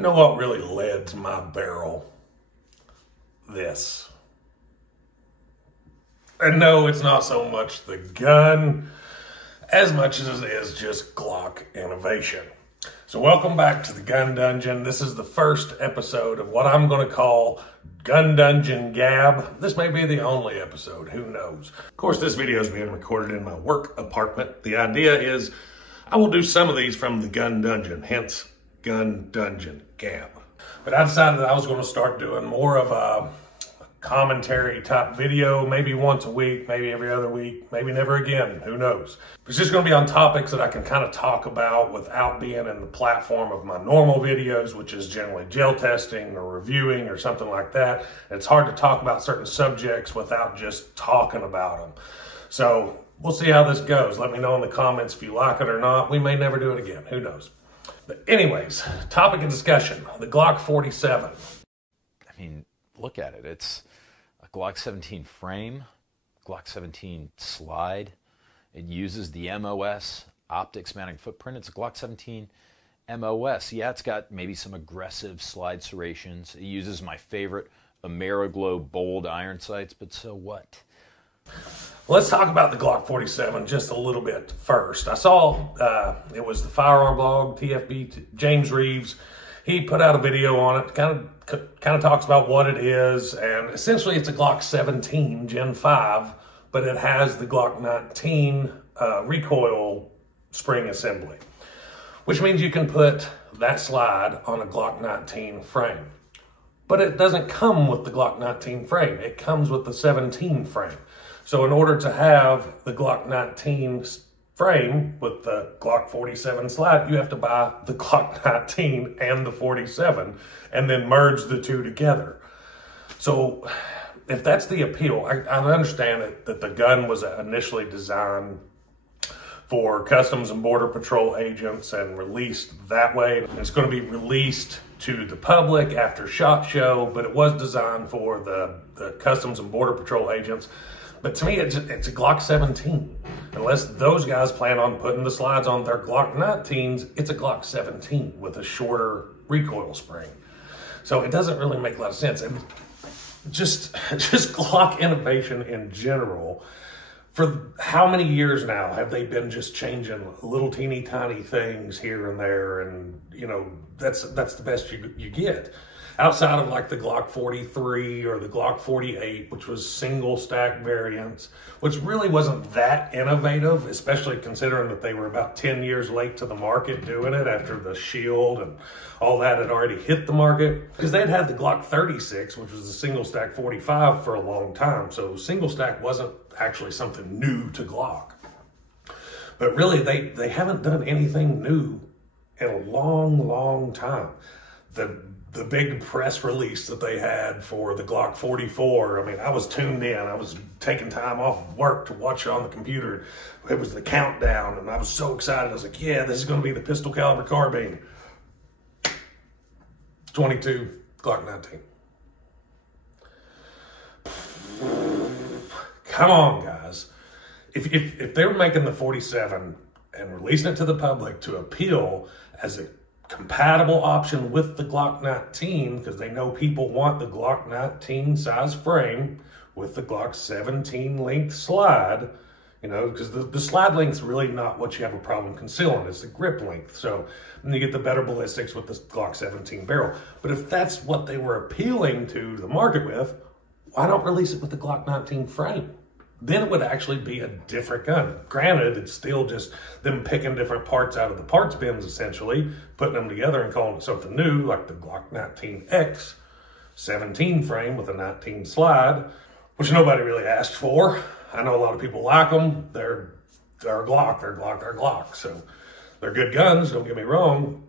You know what really led to my barrel? This. And no, it's not so much the gun as much as it is just Glock innovation. So welcome back to the Gun Dungeon. This is the first episode of what I'm going to call Gun Dungeon Gab. This may be the only episode, who knows. Of course, this video is being recorded in my work apartment. The idea is I will do some of these from the Gun Dungeon, hence Gun Dungeon Gab. But I decided that I was going to start doing more of a commentary type video, maybe once a week, maybe every other week, maybe never again, who knows. It's just going to be on topics that I can kind of talk about without being in the platform of my normal videos, which is generally gel testing or reviewing or something like that. It's hard to talk about certain subjects without just talking about them. So we'll see how this goes. Let me know in the comments if you like it or not. We may never do it again, who knows. But anyways, topic of discussion, the Glock 47. I mean, look at it. It's a Glock 17 frame, Glock 17 slide. It uses the MOS optics mounting footprint. It's a Glock 17 MOS. Yeah, it's got maybe some aggressive slide serrations. It uses my favorite Ameriglow bold iron sights, but so what? Let's talk about the Glock 47 just a little bit first. I saw it was the Firearm Blog, TFB, James Reeves. He put out a video on it, kind of talks about what it is, and essentially it's a Glock 17 Gen 5, but it has the Glock 19 recoil spring assembly, which means you can put that slide on a Glock 19 frame. But it doesn't come with the Glock 19 frame. It comes with the 17 frame. So in order to have the Glock 19 frame with the Glock 47 slide, you have to buy the Glock 19 and the 47 and then merge the two together. So if that's the appeal, I understand that the gun was initially designed for Customs and Border Patrol agents and released that way. It's going to be released to the public after SHOT Show, but it was designed for the Customs and Border Patrol agents. But to me, it's a Glock 17. Unless those guys plan on putting the slides on their Glock 19s, it's a Glock 17 with a shorter recoil spring. So it doesn't really make a lot of sense. And just Glock innovation in general, for how many years now have they been just changing little teeny tiny things here and there? And, you know, that's the best you get. Outside of like the Glock 43 or the Glock 48, which was single stack variants, which really wasn't that innovative, especially considering that they were about 10 years late to the market doing it after the Shield and all that had already hit the market. Because they'd had the Glock 36, which was the single stack 45 for a long time. So single stack wasn't actually something new to Glock. But really, they haven't done anything new in a long, long time. The big press release that they had for the Glock 44, I mean, I was tuned in. I was taking time off of work to watch it on the computer. It was the countdown, and I was so excited. I was like, yeah, this is going to be the pistol caliber carbine. 22 Glock 19. Come on, guys. If they were making the 47 and releasing it to the public to appeal as a compatible option with the Glock 19, because they know people want the Glock 19 size frame with the Glock 17 length slide, you know, because the slide length's really not what you have a problem concealing. It's the grip length. So then you get the better ballistics with the Glock 17 barrel. But if that's what they were appealing to the market with, why not release it with the Glock 19 frame? Then it would actually be a different gun. Granted, it's still just them picking different parts out of the parts bins, essentially, putting them together and calling it something new, like the Glock 19X 17 frame with a 19 slide, which nobody really asked for. I know a lot of people like them. They're Glock, they're Glock. So they're good guns, don't get me wrong,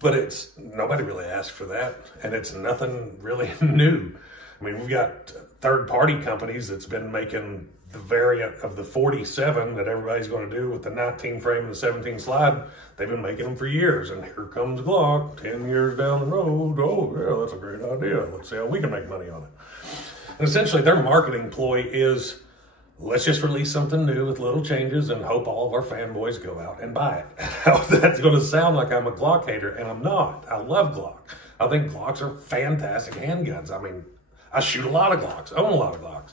but nobody really asked for that, and it's nothing really new. I mean, we've got third-party companies that's been making the variant of the 47 that everybody's going to do with the 19 frame and the 17 slide. They've been making them for years, and here comes Glock 10 years down the road. Oh, yeah, that's a great idea. Let's see how we can make money on it. And essentially, their marketing ploy is let's just release something new with little changes and hope all of our fanboys go out and buy it. That's going to sound like I'm a Glock hater, and I'm not. I love Glock. I think Glocks are fantastic handguns. I mean, I shoot a lot of Glocks, own a lot of Glocks,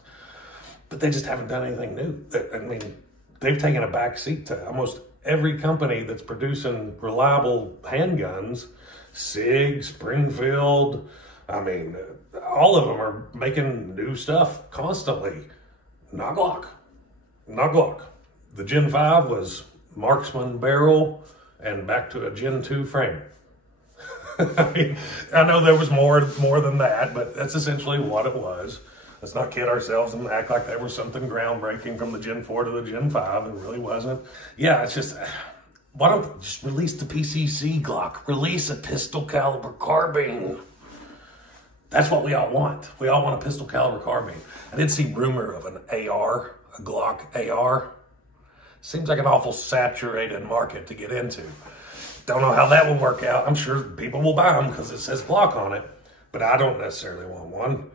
but they just haven't done anything new. I mean, they've taken a back seat to almost every company that's producing reliable handguns. SIG, Springfield, I mean, all of them are making new stuff constantly. Not Glock. Not Glock. The Gen 5 was marksman barrel and back to a Gen 2 frame. I mean, I know there was more than that, but that's essentially what it was. Let's not kid ourselves and act like there was something groundbreaking from the Gen 4 to the Gen 5. It really wasn't. Yeah, it's just, why don't just release the PCC Glock? Release a pistol caliber carbine. That's what we all want. We all want a pistol caliber carbine. I did see rumor of an AR, a Glock AR. Seems like an awful saturated market to get into. Don't know how that will work out. I'm sure people will buy them because it says Glock on it, but I don't necessarily want one.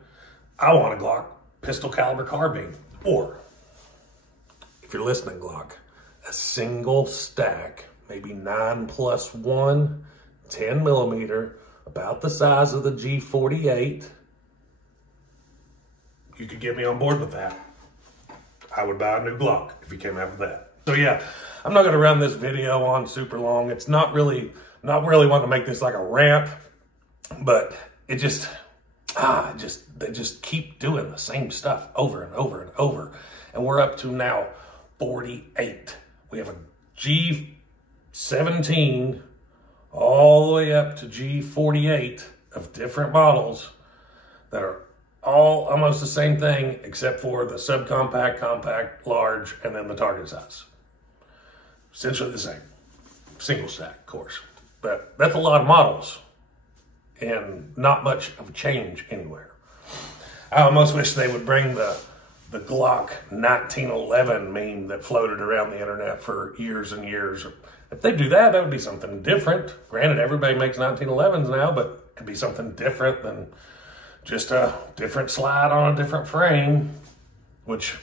I want a Glock pistol caliber carbine. Or, if you're listening, Glock, a single stack, maybe 9+1, 10 millimeter, about the size of the G48. You could get me on board with that. I would buy a new Glock if you came out with that. So yeah, I'm not going to run this video on super long. It's not really wanting to make this like a rant, but it just, they just keep doing the same stuff over and over and over. And we're up to now 48. We have a G17 all the way up to G48 of different models that are all almost the same thing, except for the subcompact, compact, large, and then the target size. Essentially the same. Single stack, of course. But that's a lot of models and not much of a change anywhere. I almost wish they would bring the Glock 1911 meme that floated around the internet for years and years. If they do that, that would be something different. Granted, everybody makes 1911s now, but it could be something different than just a different slide on a different frame, which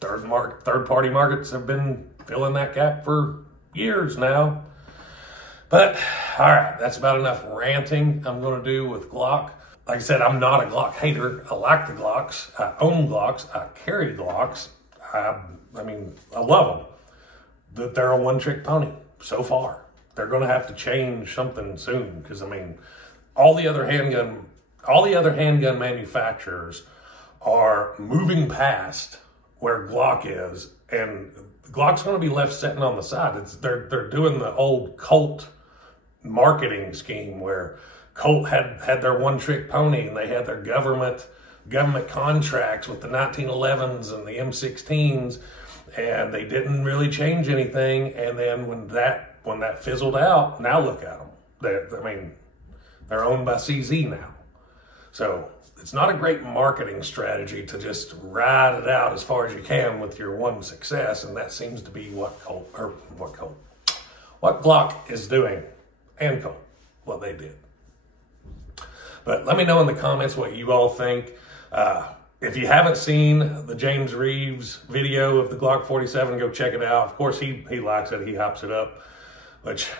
third-party markets have been filling that gap for years now. But, all right, that's about enough ranting I'm going to do with Glock. Like I said, I'm not a Glock hater. I like the Glocks. I own Glocks. I carry Glocks. I mean, I love them. They're a one-trick pony so far. They're going to have to change something soon because, I mean, all the other handgun manufacturers are moving past where Glock is, and Glock's going to be left sitting on the side. They're doing the old Colt marketing scheme where Colt had their one-trick pony, and they had their government contracts with the 1911s and the M16s, and they didn't really change anything. And then when that fizzled out, now look at them. They're owned by CZ now. So it's not a great marketing strategy to just ride it out as far as you can with your one success, and that seems to be what Glock is doing, and Colt, what they did. But let me know in the comments what you all think. If you haven't seen the James Reeves video of the Glock 47, go check it out. Of course, he likes it. He hops it up, which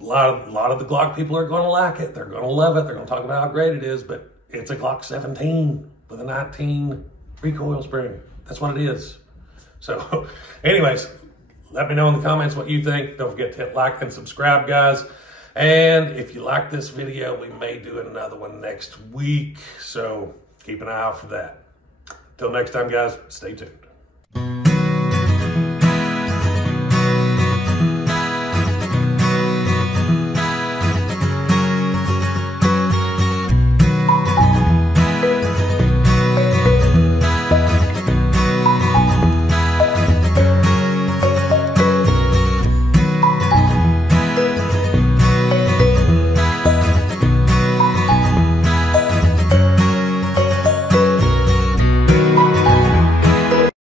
a lot of the Glock people are going to like it. They're going to love it. They're going to talk about how great it is, but it's a Glock 17 with a 19 recoil spring. That's what it is. So anyways, let me know in the comments what you think. Don't forget to hit like and subscribe, guys. And if you like this video, we may do another one next week. So keep an eye out for that. Till next time, guys, stay tuned.